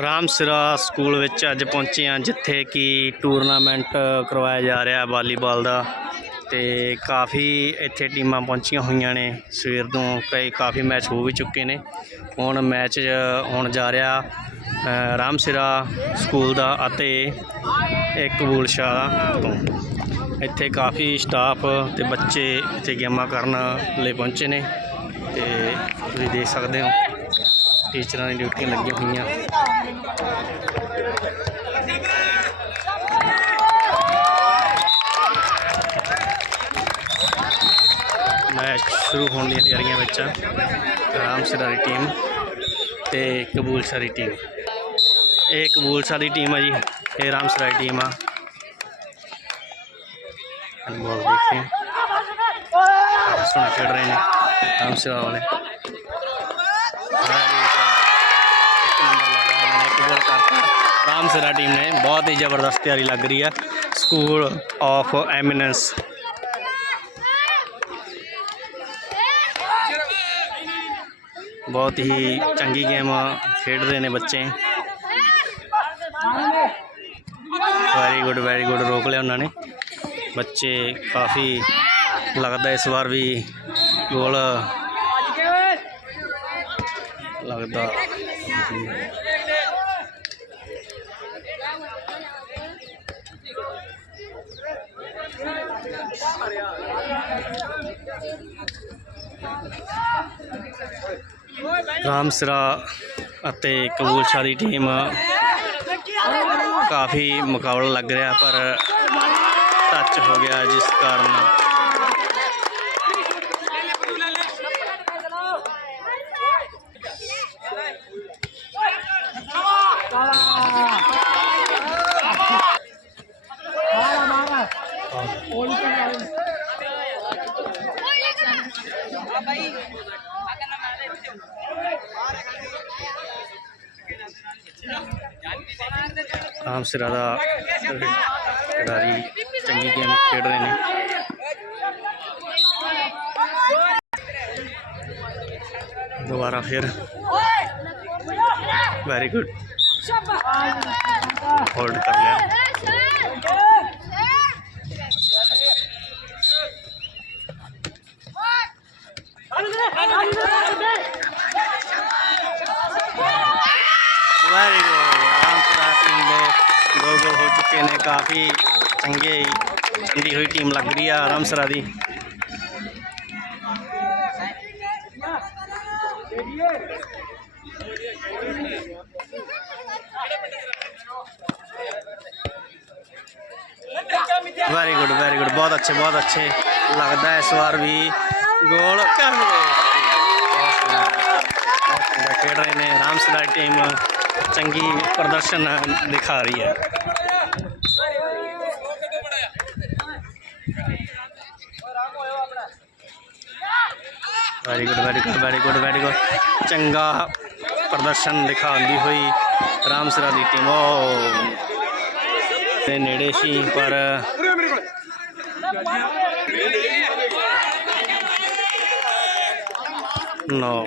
ਰਾਮਸਿਰਾ school ਵਿੱਚ ਅੱਜ ਪਹੁੰਚੇ ਹਾਂ, ਜਿੱਥੇ ਕਿ ਟੂਰਨਾਮੈਂਟ ਕਰਵਾਇਆ ਜਾ ਰਿਹਾ ਵਾਲੀਬਾਲ ਦਾ ਤੇ ਕਾਫੀ ਇੱਥੇ ਟੀਮਾਂ ਪਹੁੰਚੀਆਂ ਹੋਈਆਂ ਨੇ। ਸਵੇਰ ਤੋਂ ਕਈ ਕਾਫੀ ਮੈਚ ਹੋ ਵੀ ਚੁੱਕੇ ਨੇ। ਹੁਣ ਮੈਚ ਹੋਣ ਜਾ ਰਿਹਾ ਰਾਮਸਿਰਾ ਸਕੂਲ ਦਾ ਅਤੇ ਇੱਕ ਕਬੂਲਸ਼ਾਹ ਤੋਂ। ਇੱਥੇ ਕਾਫੀ ਸਟਾਫ ਤੇ ਬੱਚੇ ਇੱਥੇ ਗੇਮਾਂ ਕਰਨ ਲਈ ਪਹੁੰਚੇ ਨੇ ਤੇ ਤੁਸੀਂ ਦੇਖ ਸਕਦੇ ਹੋ। ਟੀਚਰਾਂ ਦੀ ਡਿਊਟੀਆਂ ਲੱਗੀਆਂ ਹੋਈਆਂ ਮੈਚ ਸ਼ੁਰੂ ਹੋਣ ਦੀਆਂ ਤਿਆਰੀਆਂ ਵਿੱਚ ਆ ਰਾਮਸਿਰਾ ਦੀ ਟੀਮ ਤੇ ਕਬੂਲਸ਼ਾਹ ਦੀ ਟੀਮ ਇਹ ਕਬੂਲਸ਼ਾਹ ਦੀ ਟੀਮ ਆ ਜੀ ਇਹ ਰਾਮਸਿਰਾ ਦੀ ਟੀਮ ਆ ਬੋਲ ਦੇਖਦੇ ਹਾਂ ਕਾਫੀ ਸੋਹਣਾ ਖੇਡ ਰਹੇ ਨੇ ਰਾਮਸਿਰਾ ਵਾਲੇ ਇੱਕ ਨੰਬਰ ਲੱਗਾ ਕਰਤਾ। ਰਾਮਸਿਰਾ ਟੀਮ ਨੇ ਬਹੁਤ ਹੀ ਜ਼ਬਰਦਸਤ ਤਿਆਰੀ ਲੱਗ ਰਹੀ ਹੈ। ਸਕੂਲ ਆਫ ਐਮੀਨੈਂਸ ਬਹੁਤ ਹੀ ਚੰਗੀ ਗੇਮ ਖੇਡ ਰਹੇ ਨੇ ਬੱਚੇ। ਵੈਰੀ ਗੁੱਡ ਵੈਰੀ ਗੁੱਡ ਰੋਕ ਲਿਆ ਉਹਨਾਂ ਨੇ। ਬੱਚੇ ਕਾਫੀ ਲੱਗਦਾ ਇਸ ਵਾਰ ਵੀ ਗੋਲ ਲੱਗਦਾ। ਰਾਮਸਰਾ ਅਤੇ ਕਬੂਲਸ਼ਾਹ ਦੀ ਟੀਮ ਕਾਫੀ ਮੁਕਾਬਲਾ ਲੱਗ ਰਿਹਾ ਪਰ ਟੱਚ ਹੋ ਗਿਆ ਜਿਸ ਕਾਰਨ ਰਾਮਸਰਾ ਦਾ ਖਿਡਾਰੀ ਚੰਗੀ ਗੇਮ ਖੇਡ ਰਹੇ ਨੇ ਦੁਬਾਰਾ ਫਿਰ ਵੈਰੀ ਗੁੱਡ ਹੋਲਡ ਕਰ ਲਿਆ ਵੈਰੀ ਗੁੱਡ ਰਾਮਸਰਾ ਦੇ ਦੋ ਹੋ ਚੁੱਕੇ ਨੇ ਕਾਫੀ ਚੰਗੇ ਚੰਗੀ ਹੋਈ ਟੀਮ ਲੱਗ ਰਹੀ ਆ ਰਾਮਸਰਾ ਦੀ ਵੈਰੀ ਗੁੱਡ ਵੈਰੀ ਗੁੱਡ ਬਹੁਤ ਅੱਛੇ ਬਹੁਤ ਅੱਛੇ ਲੱਗਦਾ ਹੈ ਇਸ ਵਾਰ ਵੀ ਗੋਲ ਕਰਨਗੇ ਬਹੁਤ ਖੇਡ ਰਹੇ ਨੇ ਰਾਮਸਰਾ ਟੀਮ ਚੰਗੀ ਪ੍ਰਦਰਸ਼ਨ ਦਿਖਾ ਰਹੀ ਹੈ। Very good very good very good very good ਚੰਗਾ ਪ੍ਰਦਰਸ਼ਨ ਦਿਖਾਉਂਦੀ ਹੋਈ ਰਾਮਸਰਾ ਦੀ ਟੀਮ ਉਹ ਦੇ ਨੇੜੇ ਸੀ, ਪਰ ਨੋ।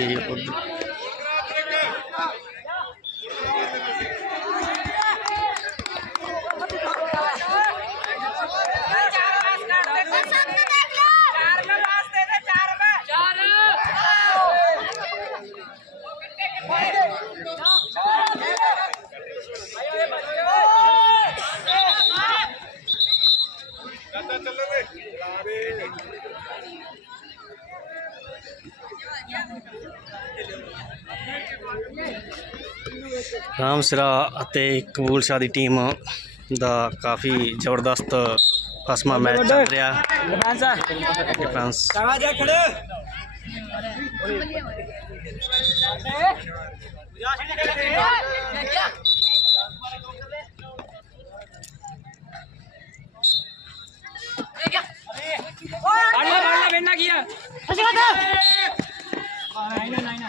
ਜੀ ਰਾਮ ਸਿਰਾ ਅਤੇ ਕਬੂਲ ਸ਼ਾਹ ਦੀ ਟੀਮ ਦਾ ਕਾਫੀ ਜ਼ਬਰਦਸਤ ਫਸਮਾ ਮੈਚ ਚੱਲ ਰਿਹਾ। ਡਿਫੈਂਸ ਹੈ ਡਿਫੈਂਸ ਚਲਾ ਜਾ ਖੜੇ? ਫੜ ਲੈ ਫੜ ਲੈ ਵੇਨਾ ਕੀ ਆ ਨਹੀਂ ਨਾ ਨਹੀਂ ਨਾ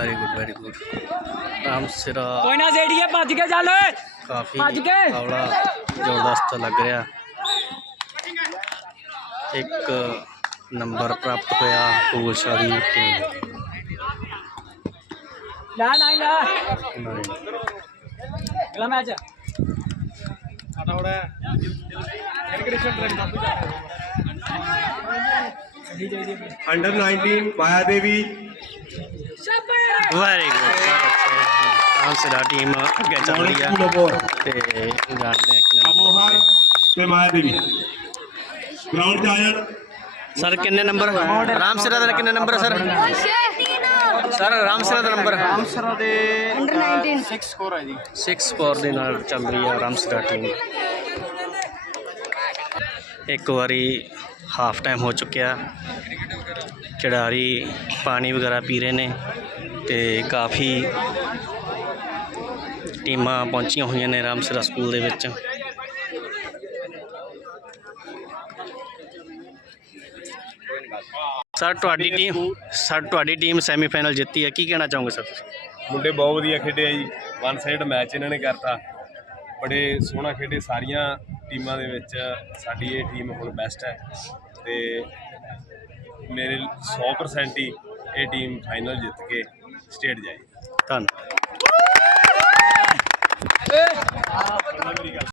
very good very good Ram Sira. कोई ना जेडी है भज के चल काफ़ी भज के। आवड़ा ज़बरदस्त लग रहा एक नंबर प्राप्त होया पूल शादी के। ला ना ला। अगला match under 19 Maya Devi very good answer team ਅੱਗੇ ਚੱਲ ਰਹੀ ਆ। ਤੇ ਜਾਣਦੇ ਆ ਅਬੋਹਰ ਤੇ ਮਾਇਆ ਦੇਵੀ। ਗਰਾਊਂਡ 'ਚ ਆਇਆ ਸਰ ਕਿੰਨੇ ਨੰਬਰ? ਰਾਮ ਸਿਰਾ ਦਾ ਕਿੰਨੇ ਨੰਬਰ ਸਰ? ਸਰ ਰਾਮ ਸਿਰਾ ਦਾ ਨੰਬਰ? ਰਾਮ ਸਿਰਾ ਦੇ 19 6 ਹੈ ਜੀ। 6 ਦੇ ਨਾਲ ਚੱਲ ਰਹੀ ਆ ਰਾਮ ਸਿਰਾ ਟੀਮ ਇੱਕ ਵਾਰੀ ਹਾਫ ਟਾਈਮ ਹੋ ਚੁੱਕਿਆ। ਖਿਡਾਰੀ ਪਾਣੀ ਵਗੈਰਾ ਪੀ ਰਹੇ ਨੇ ਤੇ ਕਾਫੀ ਟੀਮਾਂ ਪਹੁੰਚੀਆਂ ਹੋਈਆਂ ਨੇ ਰਾਮ ਸਿਰਾ ਸਕੂਲ ਦੇ ਵਿੱਚ। ਸਰ ਤੁਹਾਡੀ ਟੀਮ ਸਰ ਤੁਹਾਡੀ ਟੀਮ ਸੈਮੀਫਾਈਨਲ ਜਿੱਤੀ ਹੈ। ਕੀ ਕਹਿਣਾ ਚਾਹੋਗੇ ਸਰ ਮੁੰਡੇ ਬਹੁਤ ਵਧੀਆ ਖੇਡੇ ਆ ਜੀ। ਵਨ ਸਾਈਡ ਮੈਚ ਇਹਨਾਂ ਨੇ ਕਰਤਾ। ਬੜੇ ਸੋਹਣਾ ਖੇਡੇ ਸਾਰੀਆਂ ਟੀਮਾਂ ਦੇ ਵਿੱਚ। ਸਾਡੀ ਇਹ ਟੀਮ ਹੁਣ ਬੈਸਟ ਹੈ। ਤੇ ਮੇਰੇ 100% ਹੀ ਇਹ ਟੀਮ ਫਾਈਨਲ ਜਿੱਤ ਕੇ ਸਟੇਟ ਜਾਏ ਧੰਨਵਾਦ।